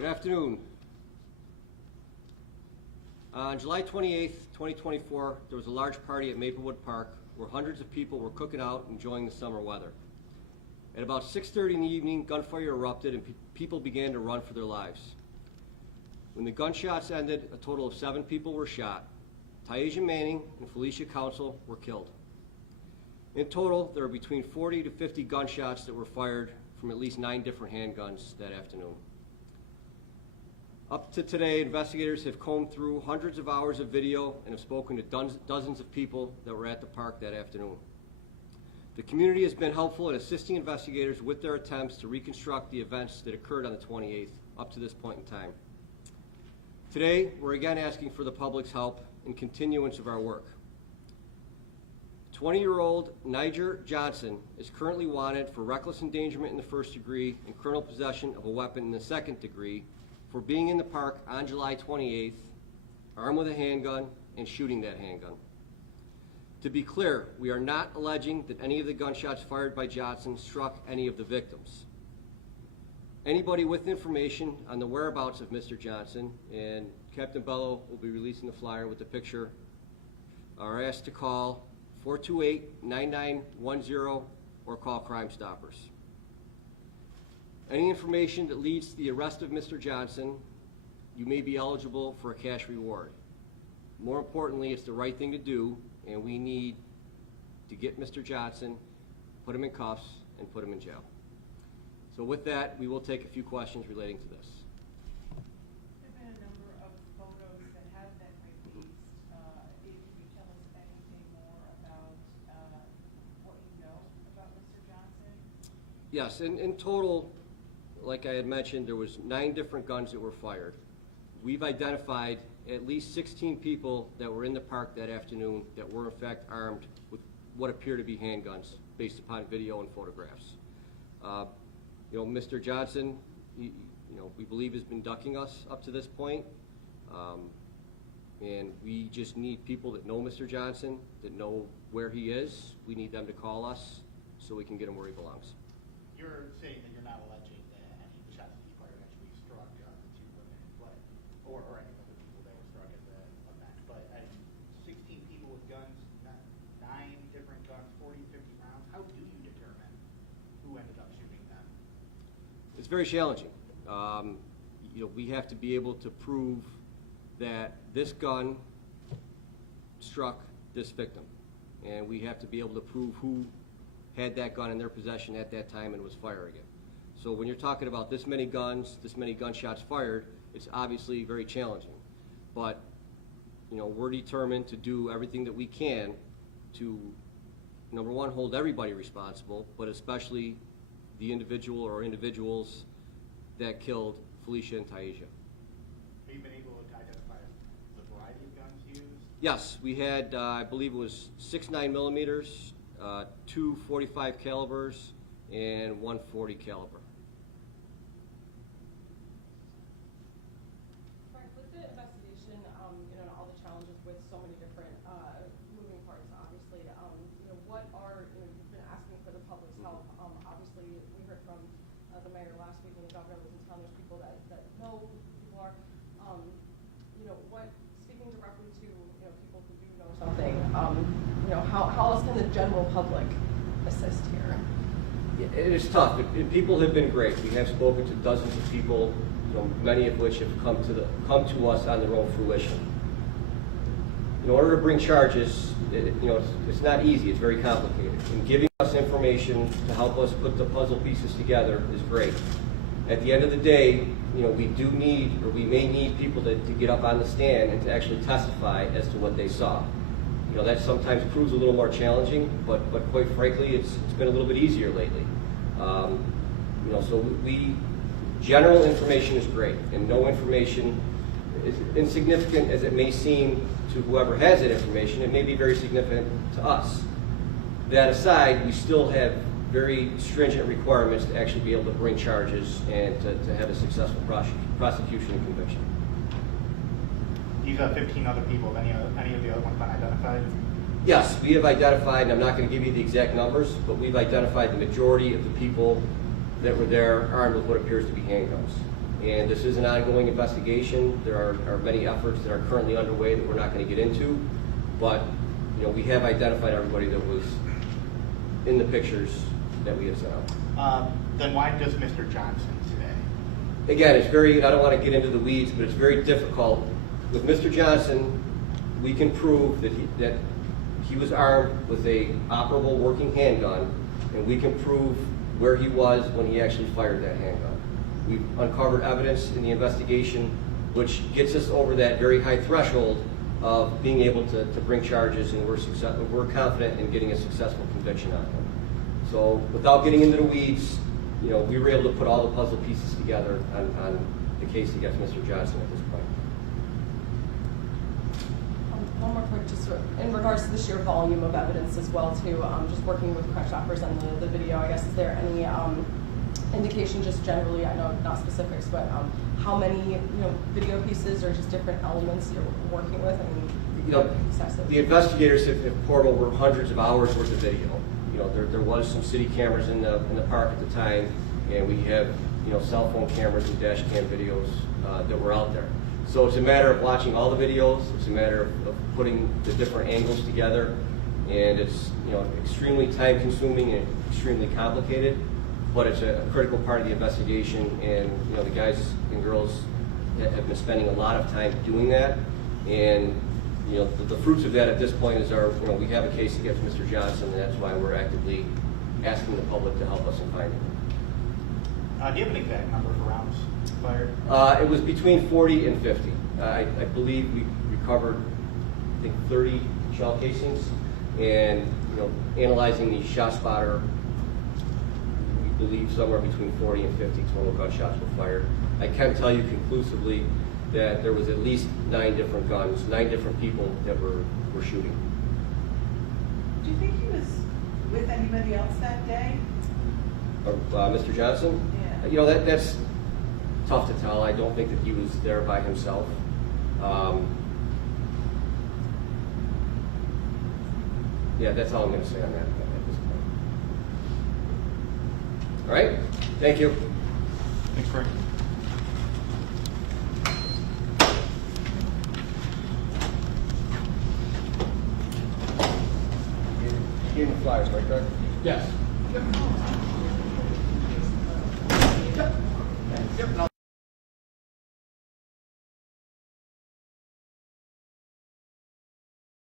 Good afternoon. On July 28th, 2024, there was a large party at Maplewood Park where hundreds of people were cooking out, enjoying the summer weather. At about 6:30 in the evening, gunfire erupted and people began to run for their lives. When the gunshots ended, a total of 7 people were shot. Taisha Manning and Felicia Council were killed. In total, there were between 40 to 50 gunshots that were fired from at least 9 different handguns that afternoon. Up to today, investigators have combed through hundreds of hours of video and have spoken to dozens of people that were at the park that afternoon. The community has been helpful in assisting investigators with their attempts to reconstruct the events that occurred on the 28th up to this point in time. Today, we're again asking for the public's help in continuance of our work. 20-year-old Niger Johnson is currently wanted for reckless endangerment in the first degree and criminal possession of a weapon in the second degree for being in the park on July 28th, armed with a handgun and shooting that handgun. To be clear, we are not alleging that any of the gunshots fired by Johnson struck any of the victims. Anybody with information on the whereabouts of Mr. Johnson, and Captain Bello will be releasing the flyer with the picture, are asked to call 428-9910 or call Crime Stoppers. Any information that leads to the arrest of Mr. Johnson, you may be eligible for a cash reward. More importantly, it's the right thing to do, and we need to get Mr. Johnson, put him in cuffs, and put him in jail. So with that, we will take a few questions relating to this. There have been a number of photos that have been released. Can you tell us anything more about what you know about Mr. Johnson? Yes, in total, like I had mentioned, there was 9 different guns that were fired. We've identified at least 16 people that were in the park that afternoon that were in fact armed with what appear to be handguns based upon video and photographs. Mr. Johnson, we believe has been ducking us up to this point. And we just need people that know Mr. Johnson, that know where he is. We need them to call us so we can get him where he belongs. You're saying that you're not alleging that any of the shots that he fired actually struck the 2 women in play, or any of the people that were struck at the event. But 16 people with guns, 9 different guns, 40, 50 rounds. How do you determine who ended up shooting them? It's very challenging. We have to be able to prove that this gun struck this victim, and we have to be able to prove who had that gun in their possession at that time and was firing it. So when you're talking about this many guns, this many gunshots fired, it's obviously very challenging. But we're determined to do everything that we can to, number one, hold everybody responsible, but especially the individual or individuals that killed Felicia and Taisha. Have you been able to identify the variety of guns used? Yes, we had, I believe it was 6 9mm, 2 .45 calibers, and 1 .40 caliber. Frank, with the investigation, and all the challenges with so many different moving parts, obviously, what are, you've been asking for the public's help. Obviously, we heard from the mayor last week when the governor was in town. There's people that know who people are. Speaking directly to people who do know something, how else can the general public assist here? It is tough, but people have been great. We have spoken to dozens of people, many of which have come to us on their own fruition. In order to bring charges, it's not easy. It's very complicated. And giving us information to help us put the puzzle pieces together is great. At the end of the day, we do need, or we may need people to get up on the stand and to actually testify as to what they saw. That sometimes proves a little more challenging, but quite frankly, it's been a little bit easier lately. So general information is great, and no information, is insignificant as it may seem to whoever has that information, it may be very significant to us. That aside, we still have very stringent requirements to actually be able to bring charges and to have a successful prosecution and conviction. These 15 other people, have any of the other ones been identified? Yes, we have identified, and I'm not going to give you the exact numbers, but we've identified the majority of the people that were there armed with what appears to be handguns. And this is an ongoing investigation. There are many efforts that are currently underway that we're not going to get into. But, you know, we have identified everybody that was in the pictures that we had sent out. Then why does Mr. Johnson today? Again, it's very, I don't want to get into the weeds, but it's very difficult. With Mr. Johnson, we can prove that he was armed with a operable working handgun, and we can prove where he was when he actually fired that handgun. We've uncovered evidence in the investigation which gets us over that very high threshold of being able to bring charges, and we're confident in getting a successful conviction on him. So without getting into the weeds, you know, we were able to put all the puzzle pieces together on the case against Mr. Johnson at this point. One more quick, just in regards to the sheer volume of evidence as well too, just working with crime shoppers and the video, I guess, is there any indication just generally, I know not specifics, but how many, video pieces or just different elements you're working with? I mean, You know, excessive. the investigators have poured over hundreds of hours worth of video. You know, there was some city cameras in the park at the time, and we have, cell phone cameras and dash cam videos that were out there. So it's a matter of watching all the videos. It's a matter of putting the different angles together, and it's extremely time consuming and extremely complicated, but it's a critical part of the investigation, and the guys and girls have been spending a lot of time doing that, and the fruits of that at this point is we have a case against Mr. Johnson, and that's why we're actively asking the public to help us in finding him. Do you have an exact number for rounds fired? It was between 40 and 50. I believe we recovered, 30 shell casings, and analyzing the shot spotter, we believe somewhere between 40 and 50 total gunshots were fired. I can tell you conclusively that there was at least 9 different guns, 9 different people that were shooting. Do you think he was with anybody else that day? Mr. Johnson? Yeah. That's tough to tell. I don't think that he was there by himself. Yeah, that's all I'm going to say on that at this point. All right? Thank you. Thanks, Frank. You gave me flyers, right, Doug? Yes. Yep.